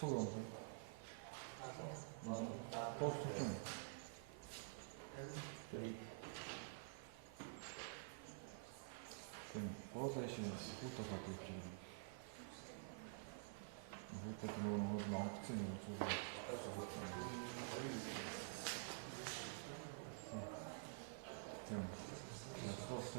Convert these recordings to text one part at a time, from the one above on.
속으로 버스 좀 버스 대신에 후터 갖고 있지. 후터 그거는 어디 나왔으니 저거. 버스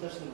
대신에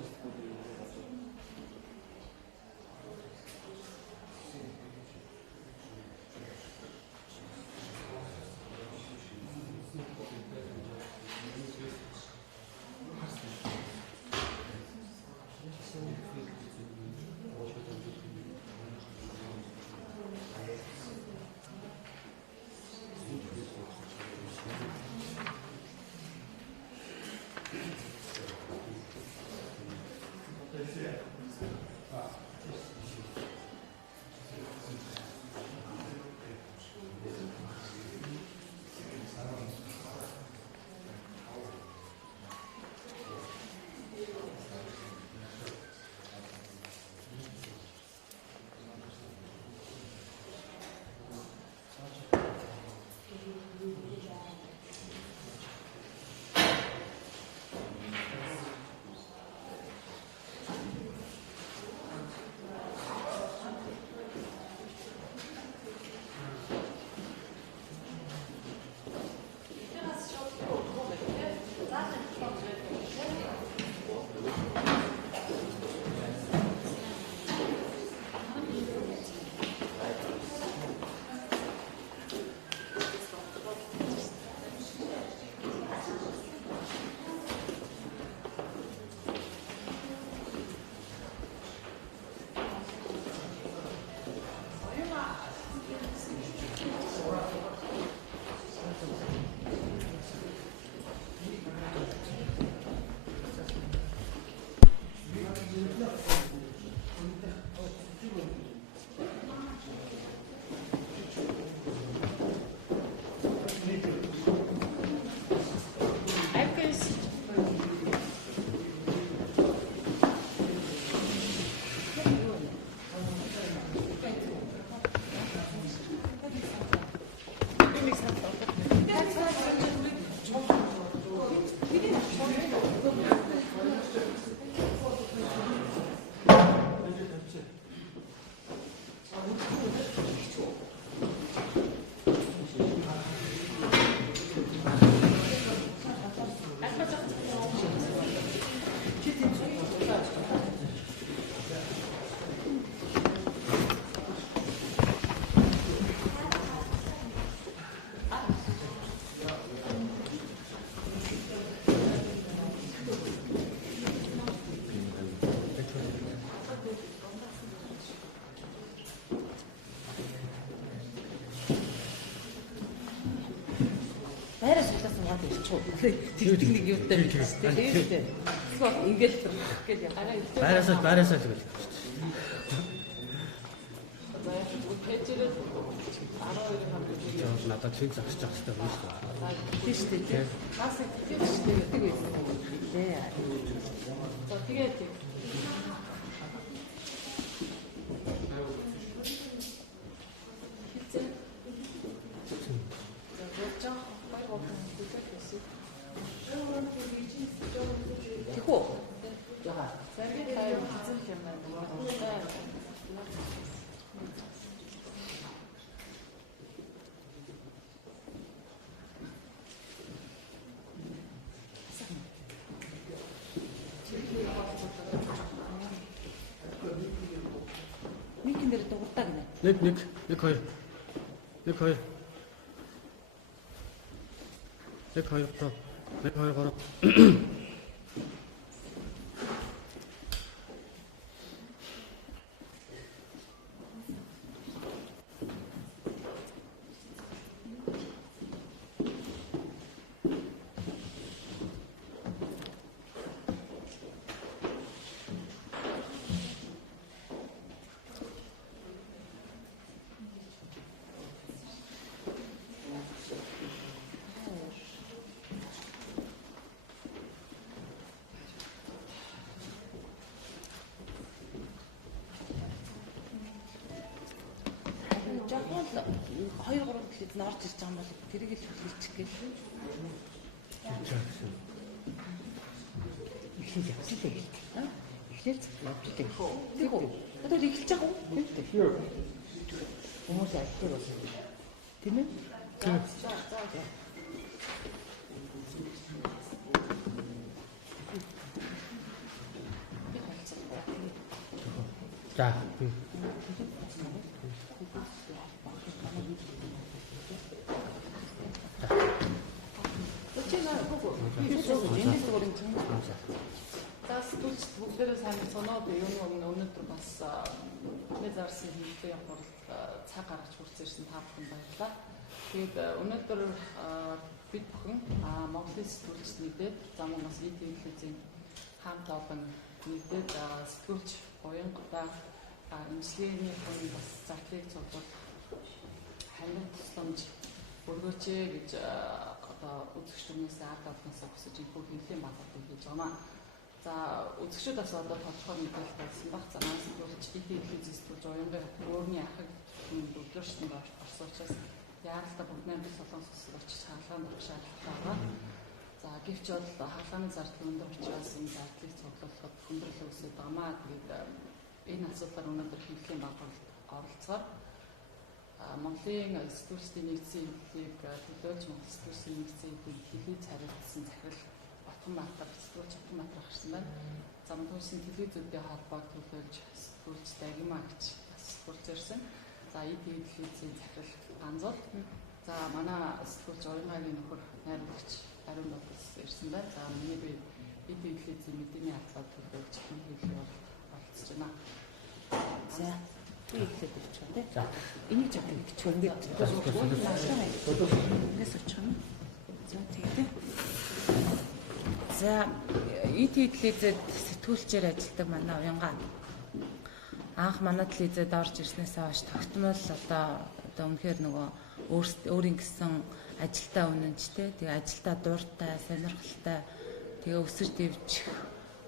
Тэгдэг юу дээр тийм ингээд ингээд Байрасаа тэгвэл. 12-ийн надад цэг загсаж байгаа хэрэгтэй байна шүү дээ. тийм шүү дээ. Нас итгэж шүү дээ гэдэг байсан. Тий. За тэгээд Микэн дээр дуурдаг нэ. Нэг 2. Нэг 2. Нэг 2 гоо. Нэг 2 гоо. Хоёр гурав гэхэд нь орж ирж байгаа юм бол тэрийг л хэлчих гээл. Эхлэл явсан л гээл. Эхлэл явдаг. Тэг үү? Одоо эхэлж байгаа уу? Хүмүүс альтер бол. Тийм ээ? За. За. За сэтгүүлч бүгдээрээ сайн соноод өнөөдөр бас нэг зарсан хийхдээ явах цаг гаргаж хүрч ирсэн та бүхэн баярлалаа. Тэгээд өнөөдөр бид бүхэн Монголын сэтгүүлч нийтэд зам нас ИТ-ийн хамт олон нийтэд сэтгүүлч уянгуудаа имчилгээний хүн бас зардлыг цуглуулах хамт тусламж өргөөч гэж одоо үзэгчдээс ард олонсоо хүсэж их хэмжээний багтаал хийж байна. За үзэгчд бас одоо тодорхой мэдээлэл тавьсан баг. За маань сэтгүүлч ИТ-ийн зэсдүүлж уянгаар өөрний ахыг бүлгэрштэнд орсон учраас яаралтай бүгднээ солонгос улсад очиж хаалгаанд авах шаардлагатай байна. За гэвч бол хаалганы зардал өндөр учраас энэ зардлыг цуглуулахад хүндрэл үүсэж байгаамаа. Тэгээд энэ асуудлаар өнөөдөр хэмжээний багтаалд оролцохоор Монголын сэтгүүлчдийн нэгдсэн хэллийг төлөөлж Монгол сэтгүүлчдийн нэгдсэн хэллийг хэлхийд хариуцсан захирал Батмаатар сэтгүүлч Батмаатар гарсан байна. Зам туусын телевизүүдийн холбоог төлөөлж сэтгүүлч Дагимаа гэж сэтгүүлч ирсэн. За ИТ-ийн захирал Ганзол. За манай сэтгүүлч Уянгагийн нөхөр найруулагч Ариун Бодос ирсэн байна. За миний би ИТ-ийн мэдээний хатлаа төлөөлж хэлхийд оролцож байна. За ихэд өгч байна тий. Энийг ч авдаг гэж ингээд ингээс очих юм. За тэгээд за ИТ-ийн сэтгүүлчээр ажилладаг манай уянгаа анх манай телевизэд орж ирснээс хойш тогтмол одоо үнэхээр нөгөө өөрийн гэсэн ажилдаа үнэнчтэй тэгээ ажилдаа дуртай сонирхолтой тэгээ өсөж дэвжих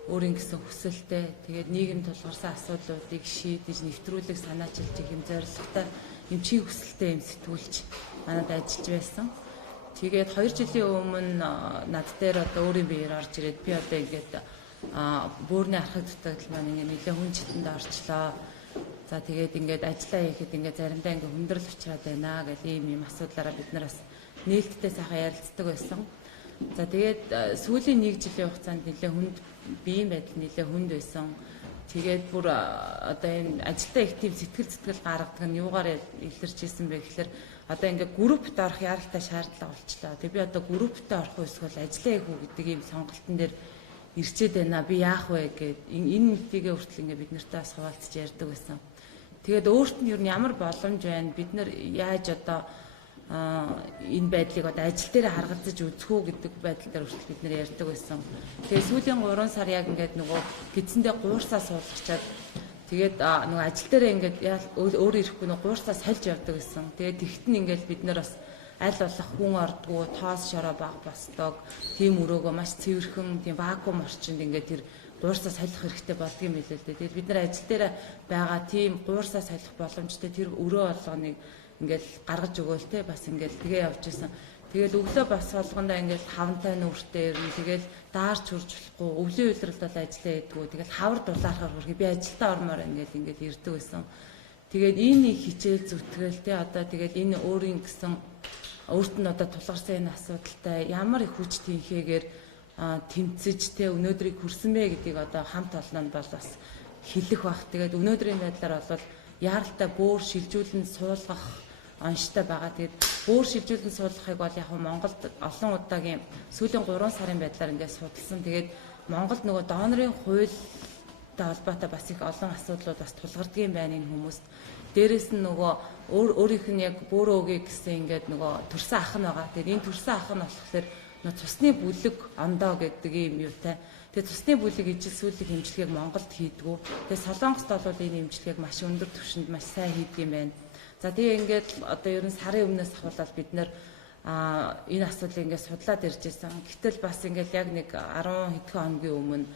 өөрийн гэсэн хүсэлтэй тэгээд нийгэм тулгарсан асуудлуудыг шийдэж нэвтрүүлэх санаачилж их юм зорилготой юм чин хүсэлтэй юм сэтгүүлч манад ажиллаж байсан. Тэгээд 2 жилийн өмнө над дээр одоо өөрийн биеэр орж ирээд би одоо ингээд бөөрийн архаг дутагдал маань ингээд нэлээд хүн читэнд орчлоо. За тэгээд ингээд ажиллаа хийхэд ингээд заримдаа ингээд хүндрэл учраад байна гэх ийм асуудлаараа бид нар бас нээлттэй сайхан ярилцдаг байсан. За тэгээд сүүлийн 1 жилийн хугацаанд нэлээд хүнд биеийн байдал нэлээд хүнд байсан. Тэгээд бүр одоо энэ ажилдаа их тийм сэтгэл гаргадаг нь юугаар илэрч ирсэн бэ гэхээр одоо ингээд группт орох яралтай шаардлага болчлоо. Тэг би одоо группт орох эсвэл ажиллаа хийх үү гэдэг ийм сонголтын дээр ирчээд байна. Би яах вэ гэд энэ мэдээгээ хүртэл ингээд бид нартай бас хуваалцж ярьдаг байсан. Тэгээд өөрт нь юу ямар боломж байна? Бид нар яаж одоо энэ байдлыг одоо ажил дээр харгалзаж үзэх үү гэдэг байдал дээр хүртэл бид нэр ярьдаг байсан. Тэгээ сүүлийн 3 сар яг ингээд нөгөө гидсэндээ гуурсаа суулгачаад Тэгээд нөгөө ажил дээрээ ингээд өөр ирэхгүй нөгөө гуурсаа сольж явдаг гэсэн. Тэгээд тэгтэн ингээд бид нар бас аль болох хүн ордгоо тоос шороо баг босдог. Тийм өрөөгөө маш цэвэрхэн тийм вакуум орчинд ингээд тэр гуурсаа солих хэрэгтэй болдгийм билээ л дээ. Тэгээд бид нар ажил дээр байгаа тийм гуурсаа солих боломжтой тэр өрөө болгоныг ингээд гаргаж өгөөл те бас ингээд тэгээ явж исэн. Тэгэл өглөө бас болгондоо ингээд хавантай нүртэй ирнэ. Тэгэл даарч хурж болохгүй. Өвлийн үйлрэлд бол ажиллаа хийдгүү. Тэгэл хавар дулаахаар хөрхи би ажилдаа ормоор ингээд ирдэг байсан. Тэгээд энэ хичээл зүтгэлтэй одоо тэгэл энэ өөрийн гэсэн өөрт нь одоо тулгарсан энэ асуудалтай ямар их хүч тийхээгээр тэмцэж те өнөөдрийг хүрсэн бэ гэдгийг одоо хамт олнонд бол бас хэлэх бах. Тэгээд өнөөдрийн байдлаар бол яаралтай бөөр шилжүүлэн суулгах онцтой байгаа. Тэгээд бөөр шилжүүлэн суулгахыг бол яг Монголд олон удаагийн сүүлийн 3 сарын байдлаар ингээд судалсан. Тэгээд Монголд нөгөө донорын хуультай холбоотой бас их олон асуудлууд бас тулгардгийн байна энэ хүмүүст. Дээрээс нь нөгөө өөрийнх нь яг бөөрөө өгье гэсэн ингээд нөгөө төрсөн ах нь байгаа. Тэгээд энэ төрсөн ах нь болохоор нөгөө цусны бүлэг ондоо гэдэг юм юутай. Тэгээд цусны бүлэг ижил сүүлэг хэмжлэгийг Монголд хийдгүү. Тэгээд Солонгост бол энэ хэмжлэгийг маш өндөр түвшинд маш сайн хийдэг юм байна. За тэгээ ингээд одоо ер нь сарын өмнөөс ахвал бид нэр энэ асуудлыг ингээд судлаад ирж байсан. Гэтэл бас ингээд яг нэг 10 хэдхэн хоногийн өмнө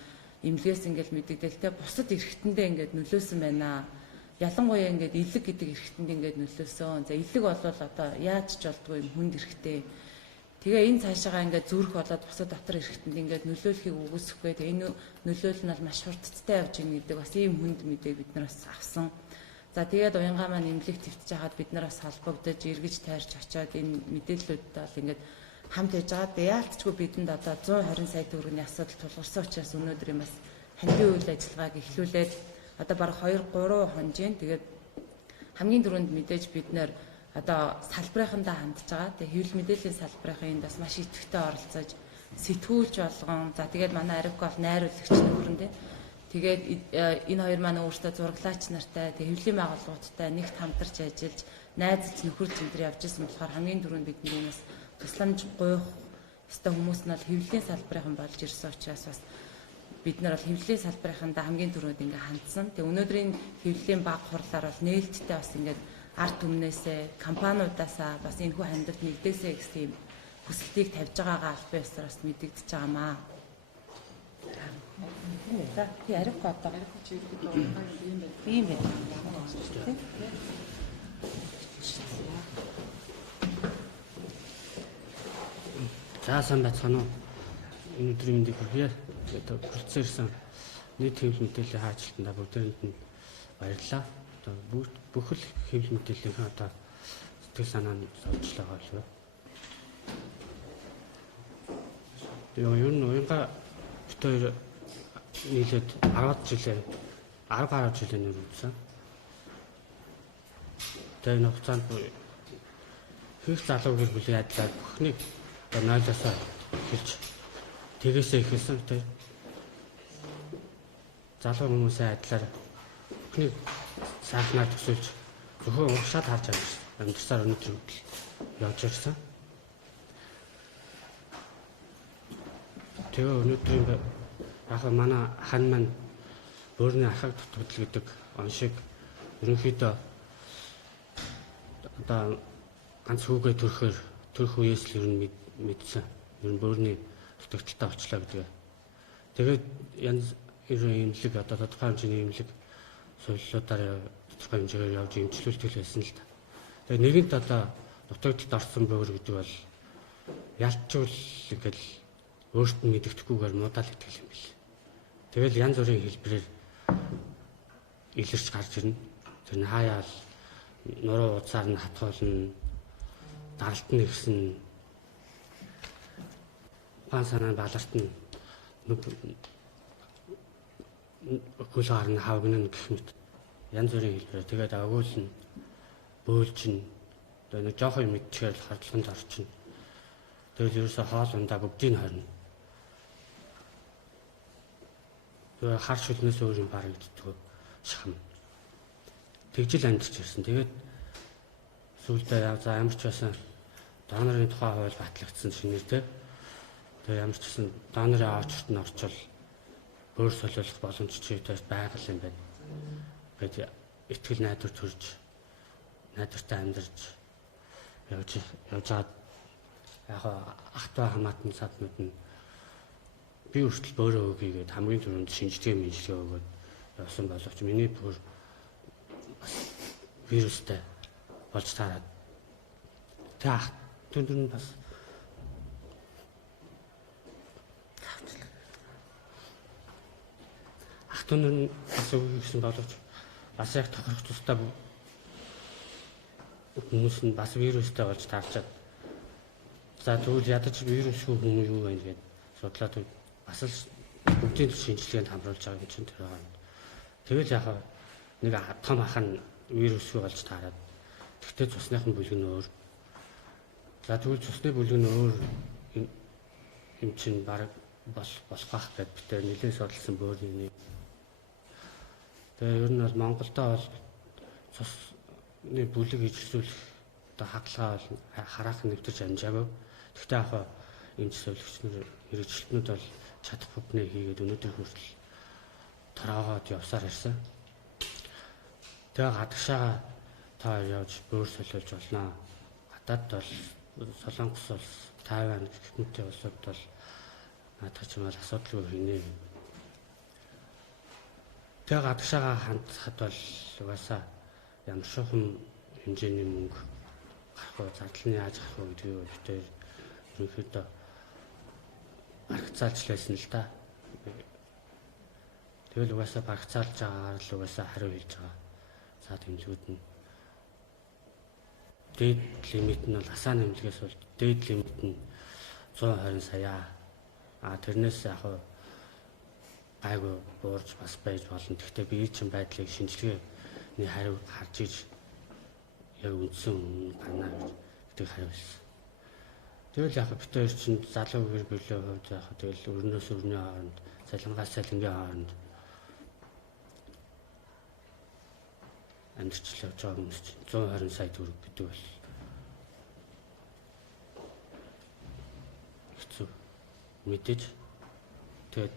эмнэлгээс ингээд мэдээлэл те бусад эрхтэндээ ингээд нөлөөсөн байна. Ялангуяа ингээд илэг гэдэг эрхтэнд ингээд нөлөөсөн. За илэг бол одоо яаж ч болдгоо юм хүнд эрхтэй. Тэгээ энэ цаашаага ингээд зүрх болоод бусад дотор эрхтэнд ингээд нөлөөлөхийг үгүйсэхгүй. Тэгээ энэ нөлөөлөл нь бол маш хурдтай явж байгаа гэдэг бас ийм хүнд мэдээг бид нар бас авсан. За тэгээд уянгаа маань эмнэлэг твтж хаад бид нар бас холбогдож эргэж тайрч очиод энэ мэдээллүүдтэй бол ингээд хамт яж байгаа. Яалтчгүй бидэнд одоо 120 сая төгрөгийн асуудал тулгарсан учраас өнөөдөр юм бас хандийн үйл ажиллагааг эхлүүлээд одоо бараг 2-3 хонжийн тэгээд хамгийн түрүүнд мэдээж бид нэр одоо салбарынхандаа хандж байгаа. Тэгээд хэвлэл мэдээллийн салбарын энд бас маш идэвхтэй оролцож сэтгүүлч болгон за тэгээд манай Ариг бол найруулагч нөхөр нь тэгээд энэ хоёр маань өөрсдөө зураглаач нартай тэгээд хэвлэлийн байгууллагуудтай нэгт хамтарч ажиллаж найзалж нөхөрж энэ явж исэн болохоор хамгийн түрүүнд бидний бас тусламж гуйх өстой хүмүүс нь бол хэвлэлийн салбарын болж ирсэн учраас бас бид нар бол хэвлэлийн салбарынхандаа хамгийн түрүүнд ингээ хандсан. Тэгээд өнөөдрийн хэвлэлийн баг хурлаар бол нээлттэй бас ингээд ард түмнээсээ компаниудаасаа бас энэ хүү хандалт нэгдээсэй гэсэн юм хүсэлтийг тавьж байгаагаа аль биесээр бас мэдэгдэж байгаамаа. За тий ариг одоо ариг чи ийм байна. За сайн байцгаана уу. Энэ өдрийн мэндийг хүргэе. Одоо хүрцэн ирсэн нийт хэвлэл мэдээллийн хаачлалтанд бүгдээрэнд нь баярлалаа. Одоо бүхэл хэвлэл мэдээллийн одоо сэтгэл санаа нь суулжлаа болов. Ер нь уянга битээр нийлээд 10 гаруй жилийн өмнө үзсэн. Тэр нөхцөнд хийх залуу гэр бүлийн адилаар бүхнийг нойлосоо хэлж тэгээсээ ихэлсэн тэр залуу хүмүүсийн адилаар бүхнийг сайхнаар төсөөлж зөвхөн уушаад харж амьдсаар өнөдөр явж ирсэн. Тэгээ өнөөдрийн яг манай хан маань өөрний ахаг дутагдал гэдэг оншиг ерөнхийдөө одоо ганц хүүгээ төрөх үеэс л ер нь мэдсэн. Ер нь өөрний дутагдaltaй очлоо гэдэг. Тэгээд янз бүрийн эмнэлэг одоо тодорхой хэмжээний эмнэлэг сувлуудаар тодорхой хэмжээгээр явж эмчлүүлдэг байсан л та. Тэгээд нэгэнт одоо дутагдалд орсон бөөр гэдэг бол ялчгүй ингээл өөрт нь мэддэхгүйгээр муудаалагддаг юм бэл. Тэгэл янз бүрийн хэлбэрээр илэрч гарч ирнэ. Тэр нь хаяал нуруу уцаар нь хатгуулна, даралт нь ихсэн, пан санаа баларт нь хөл гарна хавгнана гэх мэт янз бүрийн хэлбэрээр тэгээд агуулна, бөөлжин, тэгээд нэг жоохон мэдчихээр хардлаханд орчин. Тэгээд ерөөсө хоол ундаа бүгдийг хорно. Тэгээд хар шүлнээс өөр юм барагддаг шахам. Тэгжил амьдч ирсэн. Тэгээд сүүлдээ за ямар ч байсан донорын тухай хууль батлагдсан шинээр те. Тэгээд ямар ч гэсэн донорын авчирт нь орчвол өөр солиулах боломж чийгээс байгаль юм байна. Гэт итгэл найдвар төрж найдвартай амьдарч явж яваад яг ахтаа хамаатан саднууд нь би өөртөө өөрөө өгийгээд хамгийн түрүүнд шинжлэгээ мэдлэгээ өгөөд явсан боловч миний бүр вирустай болж таараад тэг ах түндэр нь бас ах түндэр нь бас өгсөн боловч бас яг тохирох тустай хүмүүс нь бас вирустай болж таарчаад за тэгвэл ядаж вирусгүй хүмүүс юу байна гэдэг судлаад бас л бүгдийн шинжилгээнд хамруулж байгаа юм чинь тэр байгаа. Тэгэл яг нэг том ах нь вирусгүй болж таараад тэгтээ цусныхан бүлэг нь өөр. За тэгвэл цусны бүлэг нь өөр юм чинь баг болох байх гэдэг бид тэр нэлээд судалсан бөөрийн нэг. Тэгээ ер нь бол Монголдо бол цусны бүлэг ижүүлэх одоо хагалгаа бол хараахан нэвтэрч амжаагүй. Тэгтээ яг энэ зөвлөгч нар хэрэгжилтнүүд бол чадах бүхнээ хийгээд өнөөдөр хүртэл тороогоод явсаар ирсэн. Тэгээ гадагшаа та явж бөөр солиулж болно. Гадаад бол Солонгос улс, Тайван гэх мэтийн улсууд бол наадах ч юм бол асуудалгүй хийнэ. Тэгээ гадагшаа хандхад бол угаасаа ямар шухан хэмжээний мөнгө гарах уу, зардал нь яаж гарах уу гэдгийг өөртөө ерөнхийдөө багцаалж лээсэн л да. Тэгэл угаасаа багцаалж байгаагаар л угаасаа хариу хэлж байгаа. За тэмцүүд нь дээд лимит нь бол асаа нэмлэгээс бол дээд лимит нь 120 сая. Тэрнээс яг гайгүй буурж бас байж болно. Гэхдээ бие чинь байдлыг шинжилгээний хариу харж иж яг үндсэн гарна гэдэг хариу хэлсэн. Тэгэл яг бид хоёр чинь залуу гэр бүлийн хувьд яг тэгэл өрнөөс өрнөө хооронд, цалингаас цалингийн хооронд амьдрч явж байгаа хүмүүс чинь 120 сая төгрөг гэдэг бол хэцүү. Мэдээж тэгээд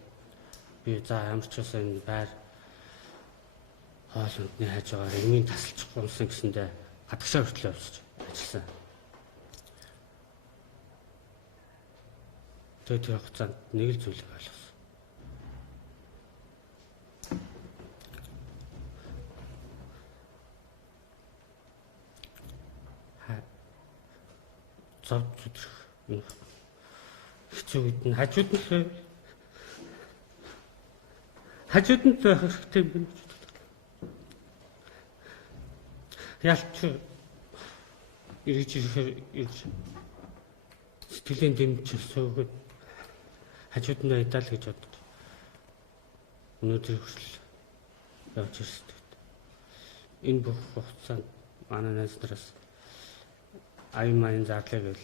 би за ямар ч байсан энэ байр хоолндны хайж байгаа эмийн тасалчихгүй юмсан гэсэндээ гадагшаа хүртэл явж ажилласан. Тэгээд тэр хугацаанд нэг л зүйлийг ойлгосон. Зов зүтрэх хэцүү үед нь хажууд нь байх хэрэгтэй юм. Ялч ирж сэтгэлийн дэмжиж суугаад хажууд нь байдаа л гэж боддог. Өнөөдөр хүртэл явж ирсэн. Энэ бүх хугацаанд манай найз нараас аюун маян зарлаа гэл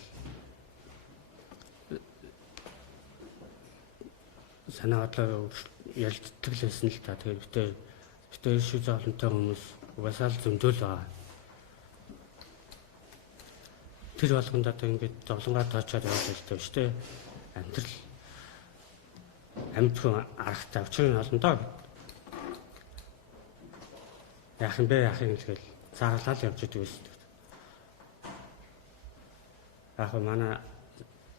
санаа бодлоо ялддаг л байсан л та. Тэгээд битээр шүү зоолонтой хүмүүс угаасаа л зөндөөл байгаа. Тэр болгонд одоо ингээд зовлонгаа тоочоод явж байлтай шүү дээ. Амьдрал амьдгүй аргатай учрыг олно доо. Яах юм бэ гэвэл цааглал явж идэг байсан. Яг манай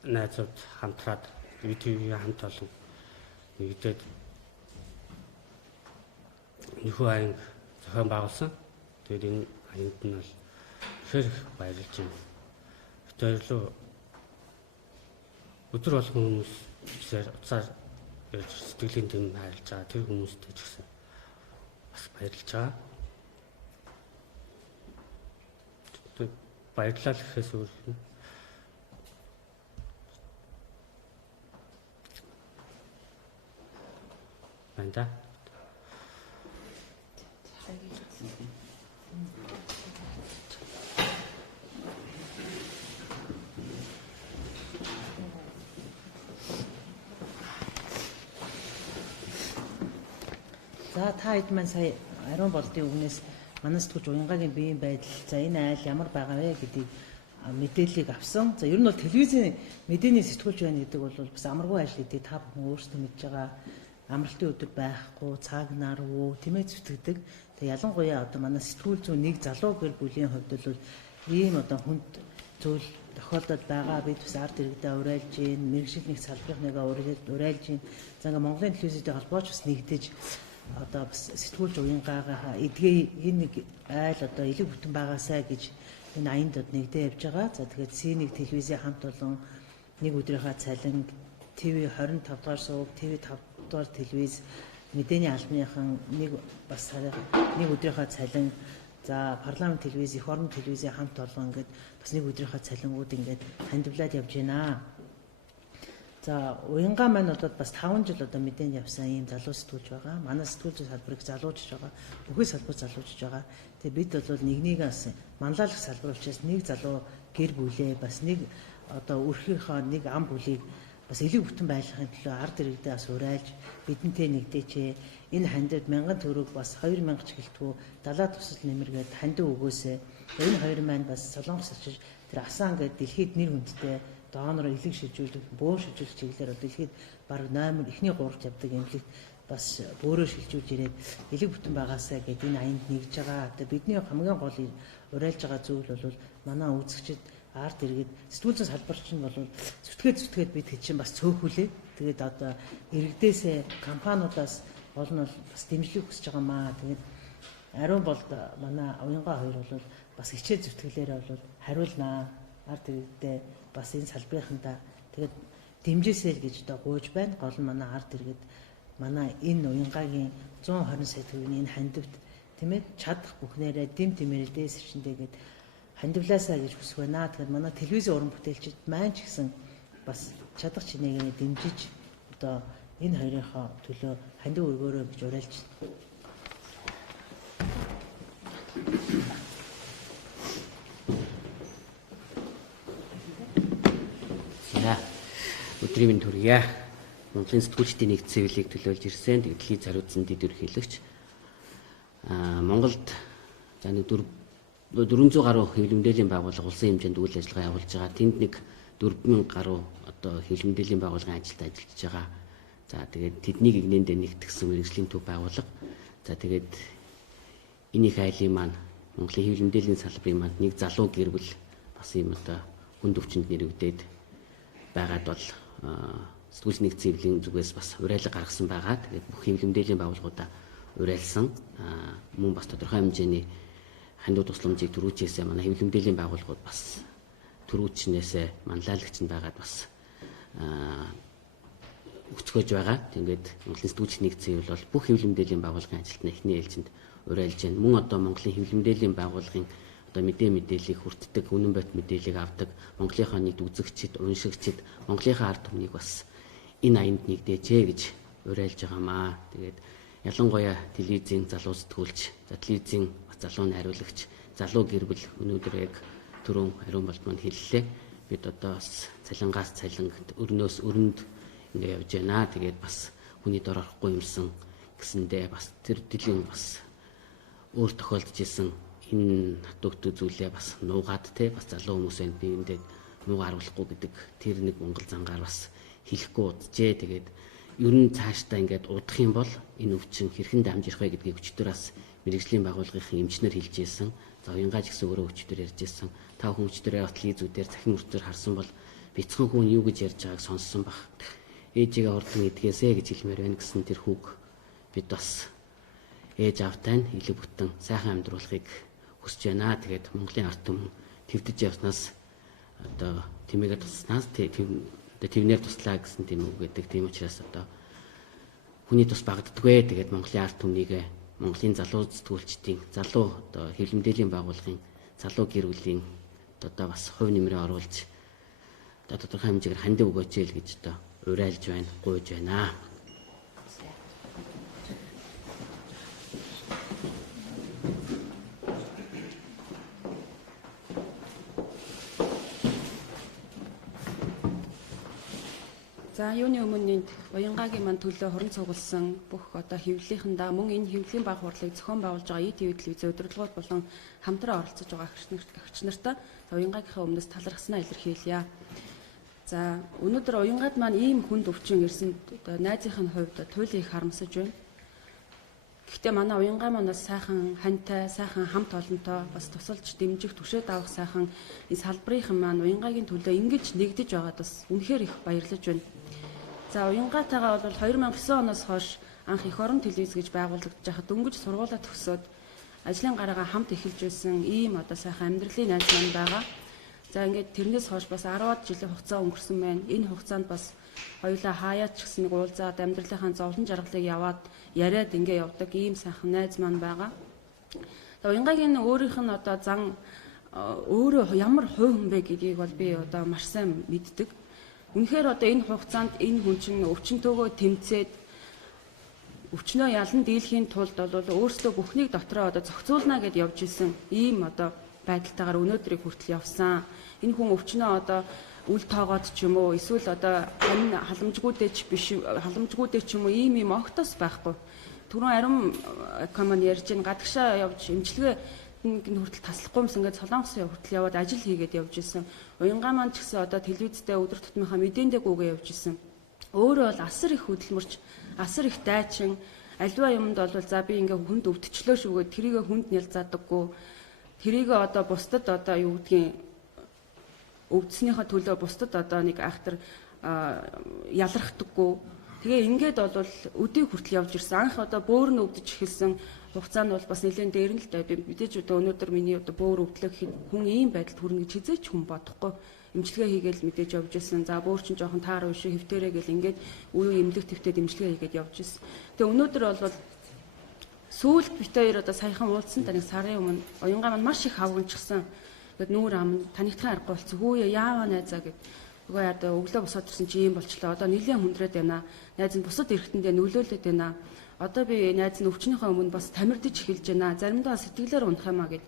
найзууд хамтраад видеогийн хамт олон нэгдээд нөхөө аян зохион байгуулсан. Тэгээд энэ аянд нь бол ихэр баярлж байна. Баярлуу. Өдөр болгон хүмүүс уцаар сэтгэлийн дэм хайрлаж байгаа. Тэр хүмүүстэй ч гэсэн бас баярлж байгаа. Баярлал гэхээс өөр юм. Банда. За та хэд маань сая ариун болдын үгнээс манай сэтгүүлч уянгагийн биеийн байдал за энэ айл ямар байгаа вэ гэдгийг мэдээллийг авсан. За ер нь бол телевизийн мэдээний сэтгүүлч байна гэдэг бол бас амаргүй ажил гэдэг та бүхэн өөрсдөө мэдж байгаа. амралтын өдөр байхгүй, цаг нар уу, тиймээ зүтгэдэг. Тэгээ ялангуяа одоо манай сэтгүүл зүйн нэг залуу гэр бүлийн хувьд бол ийм одоо хүнд зүйл тохиолдоод байгаа. Бид бас ард иргэдээ уриалж гин, мэрэгжил нэг салбарынхаа уриалж гин. За ингээ Монголын телевизтэй холбооч бас нэгдэж одоо бас сэтгүүлч уянгаагаа эдгээ энэ нэг айл одоо элэг бүтэн байгаасаа гэж энэ аянд нэгдээ явж байгаа. За тэгээд C1 телевизийн хамт олон нэг өдрийнхаа цалин, ТV 25 дугаар сувг, ТV 5 дугаар телевиз, мэдээний албаныхан нэг бас нэг өдрийнхаа цалин, за парламент телевиз, их орон телевизийн хамт олон ингээд бас нэг өдрийнхаа цалингууд ингээд хандивлаад явж байна. За уянгаа маань бол бас 5 жил одоо мэдээнд явсан ийм залуу сэтгүүлч байгаа. Манай сэтгүүл зүйн салбарыг залуужж байгаа. Бүхий салбар залуужж байгаа. Тэгээ бид бол нэгнийгээс манлайлах салбар учраас нэг залуу гэр бүлээ бас нэг одоо өрхийнхөө нэг ам бүлийг бас элэг бүтэн байлгахын төлөө ард иргэдээ бас уриалж бидэнтэй нэгдээч. Энэ хандивд 1000 төгрөг бас 2000 ч гэлтгүү далаа тусал нэмэргээд хандив өгөөсэй. Энэ хоёр маань бас Солонгос очиж тэр асаан гэдэг дэлхийд нэр хүндтэй донор элэг шилжүүлэх, бөөр шилжүүлэх чиглэлээр дэлхийд бараг 8 эхний 3-т явдаг эмнэлэгт бас бөөрөө шилжүүлж ирээд элэг бүтэн байгаасаа гэдэг энэ аянд нэгж байгаа. Тэгээ бидний хамгийн гол уриалж байгаа зүйл бол манай үзэгчид ард иргэд сэтгүүл зүйн салбарч нь бол зүтгээд бид хэд чинь бас цөөхүүлээ. Тэгээд одоо иргэдээсээ компаниудаас гол нь бол бас дэмжлэг хүсэж байгаа маа. Тэгээд ариун болд манай уянгаа хоёр бол бас хичээл зүтгэлээрээ бол хариулнаа. Ард иргэдээ бас энэ салбарынхандаа тэгээд дэмжээсэй гэж одоо гуйж байна. Гол нь манай ард иргэд манай энэ уянгаагийн 120 сая төгрөгийн энэ хандивд тийм ээ чадах бүхнээрээ дэм тэмэрэл дээсвчэндээ хандивлаасаа гэж хүсэх байна. Тэгэхээр манай телевизийн уран бүтээлчид маань ч гэсэн бас чадах чинээгээ дэмжиж одоо энэ хоёрынхоо төлөө хандив өргөөрөө гэж уриалж байна. За өдрийн мэнд хүргье. Монголын сэтгүүлчдийн нэгд цэвэрлийг төлөөлж ирсэн дэлхийн зориудсан дэд ерөнхийлөгч Монголд за нэг 400 гаруй хэвлэл мэдээллийн байгууллага улсын хэмжээнд үйл ажиллагаа явуулж байгаа. Тэнд нэг 4000 гаруй одоо хэвлэл мэдээллийн байгууллагын ажилд ажиллаж байгаа. За тэгээд тэднийг игнэндээ нэгтгсэн мэргэжлийн төв байгууллага. За тэгээд энийх айлын маань Монголын хэвлэл мэдээллийн салбарын маань нэг залуу гэр бүл бас юм одоо хүнд өвчнөд нэрвэгдээд байгаад бол сэтгүүлч нэгд цэвэрлэлийн зүгээс бас уриалга гаргасан байгаа. Тэгээд бүх хэвлэл мэдээллийн байгууллагуудаа уриалсан. Мөн бас тодорхой хэмжээний хандив тусламжийг төрүүлжээсээ манай хэвлэл мэдээллийн байгууллагууд бас төрүүлчнээсээ манлайлагч нь байгаад бас өгцгөөж байгаа. Тэгээд Монголын сэтгүүлч нэгд цэвэрлэл бол бүх хэвлэл мэдээллийн байгууллагын ажилтнаа эхний ээлжинд уриалж байна. Мөн одоо Монголын хэвлэл мэдээллийн байгууллагын одоо мэдээллийг хүртдэг, үнэн бот мэдээллийг авдаг Монголынхаа нийт үзэгчид, уншигчид, Монголынхаа ард түмнийг бас энэ аянд нэгдээжээ гэж уриалж байгаамаа. Тэгээд ялангуяа телевизийн залуу сэтгүүлч, за телевизийн залуу найруулагч, залуу гэр бүл өнөөдөр яг түрүүн ариун болд манд хэллээ. Бид одоо бас цалингаас цалингт, өрнөөс өрөнд ингэ явж байна. Тэгээд бас хүний дор орохгүй юмсан гэсэндээ бас тэр дилийн бас өөр тохиолдож исэн энэ хатугт зүйлээ бас нуугаад те бас залуу хүмүүсэнд биендээ нуугаа харуулахгүй гэдэг тэр нэг монгол зангаар бас хэлэхгүй уджээ. Тэгээд ер нь цаашдаа ингээд удах юм бол энэ өвчин хэрхэн дамжих вэ гэдгийг өчтөрөөс мэрэгжлийн байгууллагын эмчнэр хэлж ийсэн. За уянгааж гэсэн өөрөө өчтөр ярьж ийсэн. Та хүн өчтөрөө телевизүүдээр захин мөртөөр харсан бол бяцхан хүн юу гэж ярьж байгааг сонссон баг. Ээжигээ ордон идгээсэ гэж хэлмээр байна гэсэн тэр хүүг бид бас ээж аавтай нь элэг бүтэн сайхан амьдруулахыг хүсэж байна. Тэгээд Монголын ард түмэн твдэж явснаас одоо тэмээгээ туснаас твнэр туслаа гэсэн тийм үг гэдэг. Тийм учраас одоо хүний тус багддаггүй. Тэгээд Монголын ард түмнийг Монголын залуу сэтгүүлчдийн залуу одоо хэвлэл мэдээллийн байгууллагын залуу гэр бүлийн одоо бас хувь нэмрээ оруулж одоо тодорхой хэмжээгээр хандив өгөөч л гэж одоо уриалж байна, гуйж байна. За юуны өмнө уянгагийн манд төлөө хорон цугласан бүх одоо хэвлэлийнхэндээ мөн энэ хэвлэлийн баг хурлыг зохион байгуулж байгаа ИТV телевиз удирдлагууд болон хамтран оролцож байгаа агч нартай уянгаагийнхаа өмнөөс талархснаа илэрхийлье. За өнөөдөр уянгаад маань ийм хүнд өвчин ирсэн одоо найзынхын хувьд туйлын их харамсаж байна. Гэхдээ манай уянгаа маань бас сайхан хантай, сайхан хамт олонтой бас тусалж дэмжих түшээд авах сайхан энэ салбарынхан маань уянгагийн төлөө ингэж нэгдэж байгаад бас үнэхээр их баярлаж байна. За уянгаатайгаа бол 2009 оноос хойш анх эх орон телевиз гэж байгуулагдаж байхад дөнгөж сургуулаа төгсөөд ажлын гараагаа хамт эхэлж байсан ийм одоо сайхан амьдралын найз маань байгаа. За ингээд тэрнээс хойш бас 10-аад жилийн хугацаа өнгөрсөн байна. Энэ хугацаанд бас хоёулаа хаяач гэсэн нэг уулзаад амьдралынхаа зовлон жаргалыг яваад яриад ингээ явдаг ийм сайхан найз маань байгаа. Тэгээ уянгагийн өөрийнх нь одоо зан өөрөө ямар хувь хүн бэ гэдгийг бол би одоо маш сайн мэддэг. Үнэхээр одоо энэ хугацаанд энэ хүн чинь өвчнөтөөгөө тэмцээд өвчнөө ялан дийлхийн тулд бол өөрсдөө бүхнийг дотроо одоо зохицуулна гэд явж исэн ийм одоо байдалтайгаар өнөөдрийг хүртэл явсан. Энэ хүн өвчнөө одоо үл тоогоод ч юм уу эсвэл одоо халамжгүйдээ ч юм уу ийм огтос байхгүй. Түрүүн арим команд ярьж ин гадагшаа явж эмчилгээ хүртэл таслахгүй юмс ингээд Солонгосын хүртэл яваад ажил хийгээд явж исэн. Уянгаа маань ч гэсэн одоо телевизтэй өдөр тутмынхаа мэдээндэггүйгээ явж исэн. Өөрөө бол асар их хөдөлмөрч, асар их дайчин, альва юмд бол за би ингээ хүнд өвдчлөө шүүгээд тэрийг хүнд нялзаадаггүй. Тэрийг одоо бусдад одоо юу гэдгийг өвдснийхээ төлөө бусдад одоо нэг айхтар ялрахдаггүй. Тэгээ ингээд бол өдийг хүртэл явж ирсэн. Анх одоо бөөр нь өвдөж эхэлсэн хугацаанд бол бас нэлээд дээр нь л да. Би мэдээж одоо өнөөдөр миний одоо бөөр өвдлөө гэхэд хүн ийм байдалд хүрнэ гэж хизээч хүн бодохгүй. Имчилгээ хийгээл мэдээж явж ирсэн. За бөөр чинь жоохон таар уушиг хэвтэрээ гэл ингээд үе эмнэлэг твтэд имчилгээ хийгээд явж ирсэн. Тэгээ өнөөдөр бол сүүлд бит хоёр одоо саяхан уулзсан та нэг сарын өмнө уянгаа маань маш их хавгончихсан. Тэгэд нүүр ам танигдахын аргагүй болсон. Хөөе яаваа найзаа гэд. Нөгөө яа өглөө босоод ирсэн чи ийм болчлоо. Одоо нэлээд хүндрээд байна. Найз нь бусад эргэтэндээ нөлөөлөд байна. Одоо би найз нь өвчнөөхөө өмнө бас тамирдаж эхэлж байна. Заримдаа сэтгэлээр унах юмаа гэд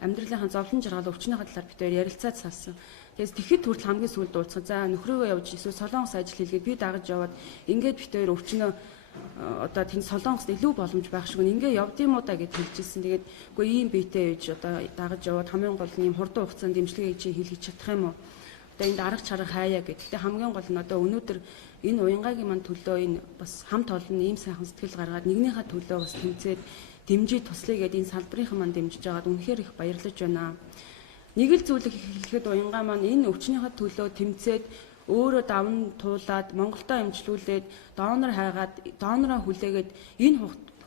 амьдралынхаа зовлон жаргал өвчнөөхөө талаар бит хоёр ярилцаад салсан. Тэгээс тэгэхэд хүртэл хамгийн сүүлд уулзсан. За нөхрөөгөө явж эсвэл Солонгос ажил хийлгээд би дагаж яваад ингээд бит хоёр өвчнөө одоо тэнд Солонгост илүү боломж байх шиг ингээ явдсан уу да гэж хэлжсэн. Тэгээд үгүй ийм биетэй үйж одоо дагаж яваад хамгийн гол нь ийм хурдан хугацаанд дэмжлэгээ хийж чадах юм уу? Одоо энд арга чарга хаяа гэдэг. Тэгтээ хамгийн гол нь одоо өнөөдөр энэ уянгагийн манд төлөө энэ бас хамт олон ийм сайхан сэтгэл гаргаад нэгнийхээ төлөө бас тэмцээд дэмжиж туслая гэдэг энэ салбарынхан манд дэмжиж байгаад үнэхээр их баярлаж байна. Нэг л зүйлийг хэлэхэд уянгаа маань энэ өвчнийхээ төлөө тэмцээд өөрөө давн туулаад Монголдо эмчлүүлээд донор хайгаад донороо хүлээгээд энэ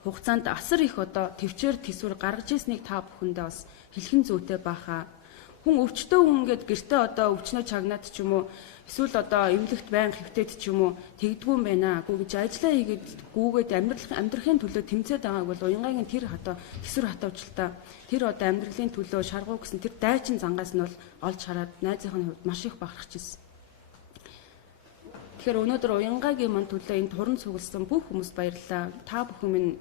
хугацаанд асар их одоо төвчээр төсвөр гаргаж ирснийг та бүхэндээ бас хэлхэн зүйтэй баха. Хүн өвчтөө хүн гээд гэртээ одоо өвчнөө чагнаад ч юм уу эсвэл одоо эмнэлэгт байнга хэвтээд ч юм уу тэгдгүүн байна. Гүү гэж ажиллаа хийгээд гүүгээд амьдрахын төлөө тэмцээд байгааг бол уянгагийн тэр хатаа төсвөр хатаавчлаа. Тэр одоо амьдралын төлөө шаргуу гэсэн тэр дайчин зангаас нь бол олж хараад найзынхын хувьд маш их бахархаж ирсэн. Тэгэхээр өнөөдөр уянгагийн манд төлөө энэ туран цугласан бүх хүмүүст баярлалаа. Та бүхэн минь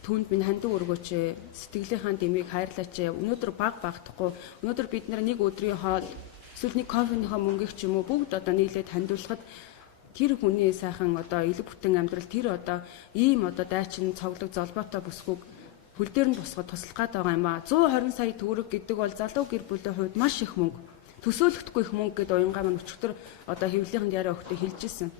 түнд минь хандив өргөөч, сэтгэлийнхаа дэмийг хайрлаач. Өнөөдөр баг багтахгүй. Өнөөдөр бид нэг өдрийн хоол эсвэл нэг кофенийхоо мөнгөийг ч юм уу бүгд одоо нийлээд хандуулахад тэр хүний сайхан одоо элэг бүтэн амьдрал тэр одоо ийм одоо дайчин цоглог золбоотой бүсгүйг хөл дээр нь босгоод туслах гээд байгаа юм а. 120 сая төгрөг гэдэг бол залуу гэр бүлийн хувьд маш их мөнгө. Төсөөлөхдгүй их мөнгө гэдэг уянгаа маань өчигдөр одоо хэвлэлийнхэн яриа өгтө хэлж ирсэн.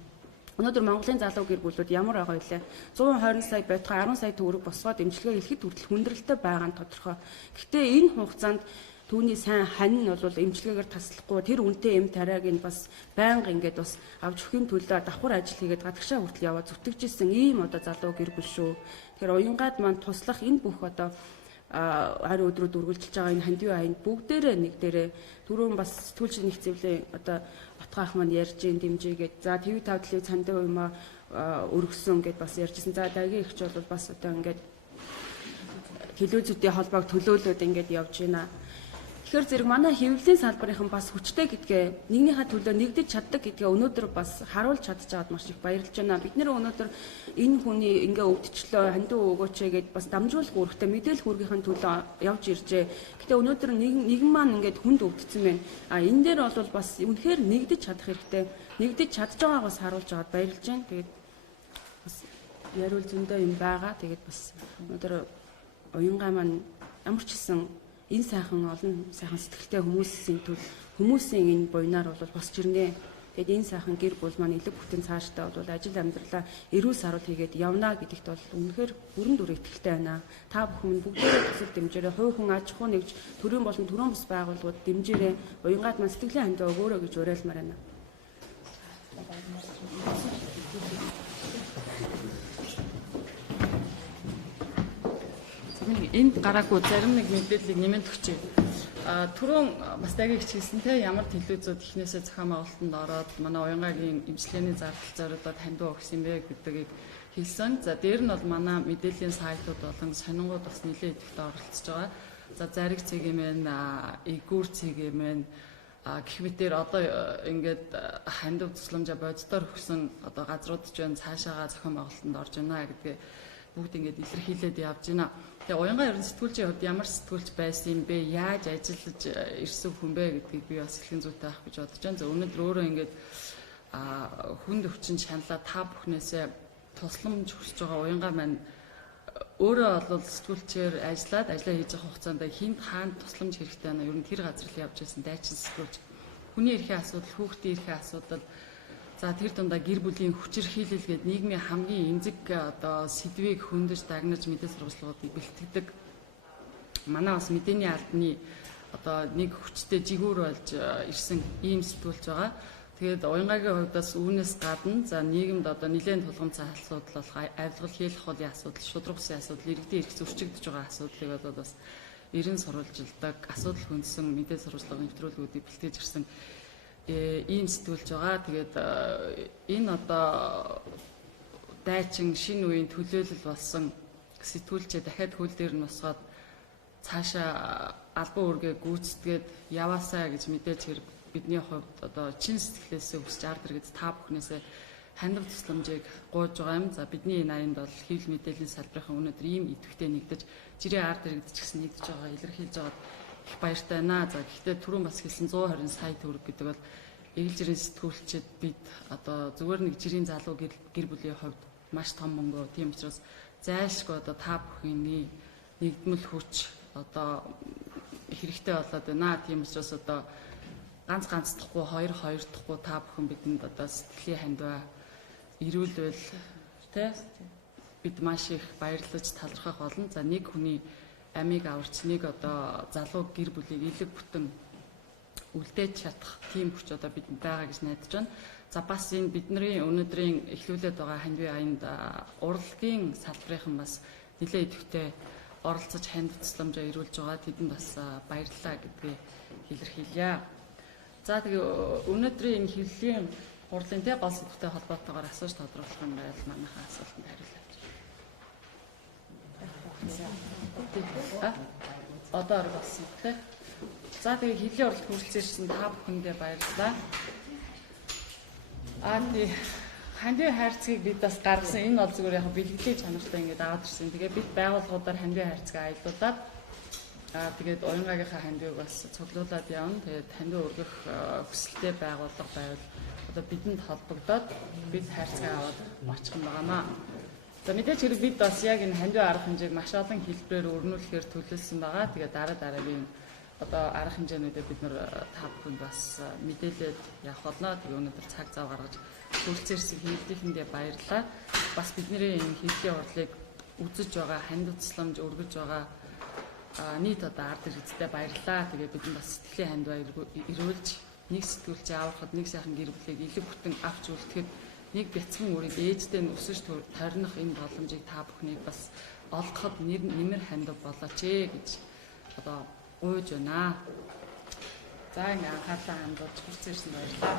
Өнөөдөр Монголын залуу гэр бүлүүд ямар байгаа вэ? 120 сая байтугай 10 сая төгрөг босгоод эмчилгээ хийхэд хүртэл хүндрэлтэй байгаа нь тодорхой. Гэхдээ энэ хугацаанд түүний сайн хань нь бол эмчилгээгээр таслахгүй тэр үнэтэй эм тариаг нь бас байнга ингээд бас авч өхийн төлөө давхар ажил хийгээд гадагшаа хүртэл яваад зүтгэжсэн ийм одоо залуу гэр бүл шүү. Тэгэхээр уянгаад маань туслах энэ бүх одоо хариу өдрүүд үргэлжилж байгаа энэ хандив аянд бүгдээрээ нэг дээрээ түрүүн бас сэтгүүлч нэгцэвлийн одоо Батгаах маань ярьж ин дэмжигээд за ТV тавдлыг цандаа юмаа өргөсөн гэд бас ярьжсэн. За дараагийн ихч бол бас одоо ингээд телевизүүдийн холбоог төлөөлөөд ингээд явж байна. Тэгэхээр зэрэг манай хэвлэлийн салбарынхан бас хүчтэй гэдгээ нэгнийхээ төлөө нэгдэж чаддаг гэдгээ өнөөдөр бас харуулж чадчихад маш их баярлж байна. Бид нэр өнөөдөр энэ хүний ингээ өвдчлөө хандив өгөөч гэд бас дамжуулах үүрэгтэй мэдээлэл хүргэхийн төлөө явж иржээ. Гэтэ өнөөдөр нэгэн маань ингээд хүнд өвдсөн байна. А энэ дээр бол бас үнэхээр нэгдэж чадах хэрэгтэй. Нэгдэж чадж байгааг бас харуулж аваад баярлж байна. Тэгээд бас яриул зөндөө юм байгаа. Тэгээд бас өнөөдөр уянгаа маань ямар ч гэсэн энэ сайхан олон сайхан сэтгэлтэй хүмүүсийн төл хүмүүсийн энэ буйнаар бол босч ирнэ. Тэгээд энэ сайхан гэр бүл маань элэг бүтэн цаашдаа бол ажил амьдралаа эрүүл саруул хийгээд явна гэдэгт бол үнэхээр бүрэн дүр итгэлтэй байна. Та бүхэн бүгдээ төсөл дэмжээрэй. Хувь хүн аж ахуй нэгж төрийн болон төрийн бус байгууллагууд дэмжээрэй. Уянгаад маань сэтгэлийн хандаа өгөөрэй гэж уриалмаар байна. Энд гараагүй зарим нэг мэдээллийг нэмээд өгчээ. Түрүүн Масств хичээсэн те ямар телевизүүд ихнээсээ зохион байгуулалтанд ороод манай уянгагийн имчилгээний зардал зориулаад хандив өгсөн бэ гэдгийг хэлсэн. За дээр нь бол манай мэдээллийн сайтууд болон сонингууд бас нэлээд идэвхтэй оролцож байгаа. За зариг цэгийн мэн, эгүүр цэгийн мэн гэх мэтээр одоо ингээд хандив тусламжаа боддоор өгсөн одоо газрууд ч байна цаашаага зохион байгуулалтанд орж байна гэдгээ бүгд ингээд илэрхийлээд явж байна. Тэгээ уянгаа ерөн сэтгүүлчийн хувьд ямар сэтгүүлч байсан юм бэ? Яаж ажиллаж ирсэн хүн бэ гэдгийг би бас хэлхэн зүйтэй авах гэж бодож байна. За өнөөдөр өөрөө ингээд хүнд өвчин шаналла та бүхнээсээ тусламж хүсэж байгаа уянгаа маань өөрөө бол сэтгүүлчээр ажиллаад ажиллаа хийж байгаа хугацаанд хинт хаана тусламж хэрэгтэй байна? Ер нь тэр газар л явж байсан дайчин сэтгүүлч. Хүний эрхийн асуудал, хүүхдийн эрхийн асуудал, за тэр дундаа гэр бүлийн хүчирхийлэл гээд нийгмийн хамгийн эмзэг одоо сэдвийг хөндөж дагнаж мэдээ сургалтуудыг бэлтгэдэг. Манай бас мэдээний албаны одоо нэг хүчтэй жигүүр болж ирсэн ийм сэтгүүлч байгаа. Тэгээд уянгагийн хувьд бас үүнээс гадна за нийгэмд одоо нэлээд тулгамцсан асуудал болох авилгал хийх холын асуудал, шудраг усын асуудал, иргэдийн эрх зөрчигдөж байгаа асуудлыг одоо бас эрен сурвалжилдаг, асуудал хүндсэн мэдээ сурвалжлага нэвтрүүлгүүдийг бэлтгэж ирсэн ийм сэтгүүлж байгаа. Тэгээд энэ одоо дайчин шинэ үеийн төлөөлөл болсон сэтгүүлчээ дахиад хөл дээр нь босгоод цаашаа албан үүргээ гүйцэтгээд яваасаа гэж мэдээж хэрэг бидний хувьд одоо чин сэтгэлээсээ хүсэж ард иргэд та бүхнээсээ хандив тусламжийг гуйж байгаа юм. За бидний энэ аянд бол хэвлэл мэдээллийн салбарын өнөөдөр ийм идэвхтэй нэгдэж жирийн ард иргэд ч гэсэн нэгдэж байгаа илэрхийлж байгаа их баяртай байна. За гэхдээ түрүүн бас хэлсэн 120 сая төгрөг гэдэг бол эглэл жирийн сэтгүүлчид бид одоо зүгээр нэг жирийн залуу гэр бүлийн хувьд маш том мөнгө. Тийм учраас зайлшгүй одоо та бүхний нэгдмэл хүч одоо хэрэгтэй болоод байна. Тийм учраас одоо ганц дахгүй хоёр дахгүй та бүхэн бидэнд одоо сэтгэлийн хандваа ирүүлвэл тэ бид маш их баярлаж талархах болно. За нэг хүний амийг аварч нэг одоо залуу гэр бүлийг элэг бүтэн үлдээж чадах тийм хүч одоо бидэнд байгаа гэж найдаж байна. За бас энэ бидний өнөөдрийн эхлүүлээд байгаа хандивын аянд урлагийн салбарын бас нэлээд идэвхтэй оролцож хандив тусламжаа ирүүлж байгаа. Тэдэнд бас баярлалаа гэдгийг илэрхийлье. За тэгээ өнөөдрийн энэ хэвлэлийн хурлын тэ гол сэдвтэй холбоотойгоор асууж тодруулах юм байл манайхаа асуултанд хариулаач. Одоо оргосон тэ. За тэгээ хэвлэлийн уралд хүрэлцээрсэн та бүхэндээ баярлалаа. Тий хандивын хайрцгийг бид бас гаргасан. Энэ бол зүгээр яг бэлгэлийн чанартай ингээд аваад ирсэн. Тэгээ бид байгууллагуудаар хандивын хайрцгийг аялуулаад тэгээд уянгаагийнхаа хандивыг бас цуглуулад явна. Тэгээд хандив өргөх хүсэлтэй байгууллага байвал одоо бидэнд холбогдоод бид хайрцаг аваад очих юм байнамаа. За мэдээж хэрэг бид бас яг энэ хандив арга хэмжээг маш олон хэлбэрээр өрнүүлэхээр төлөвлөсөн байгаа. Тэгээд дараагийн одоо арга хэмжээнүүдээ бид нар та бүхэнд бас мэдээлээд явах болно. Тэгээд өнөөдөр цаг зав гаргаж хүрэлцээрсэн хэллийнхэндээ баярлалаа. Бас бидний энэ хэллийн урлагийг үзэж байгаа, хандив тусламж өргөж байгаа нийт одоо ард иргэдтэй баярлалаа. Тэгээ бид бас сэтгэлийн хандваа ирүүлж нэг сэтгүүлчээ аврахад нэг сайхан гэр бүлийг элэг бүтэн авч үлдэхэд нэг бяцхан үрийг ээжтэй нь өсөж тойрнох энэ боломжийг та бүхнийг бас олгоход нэмэр хандив болооч гэж одоо гуйж байна. За ингээ анхаарлаа хандуулж хүрсэн баярлалаа.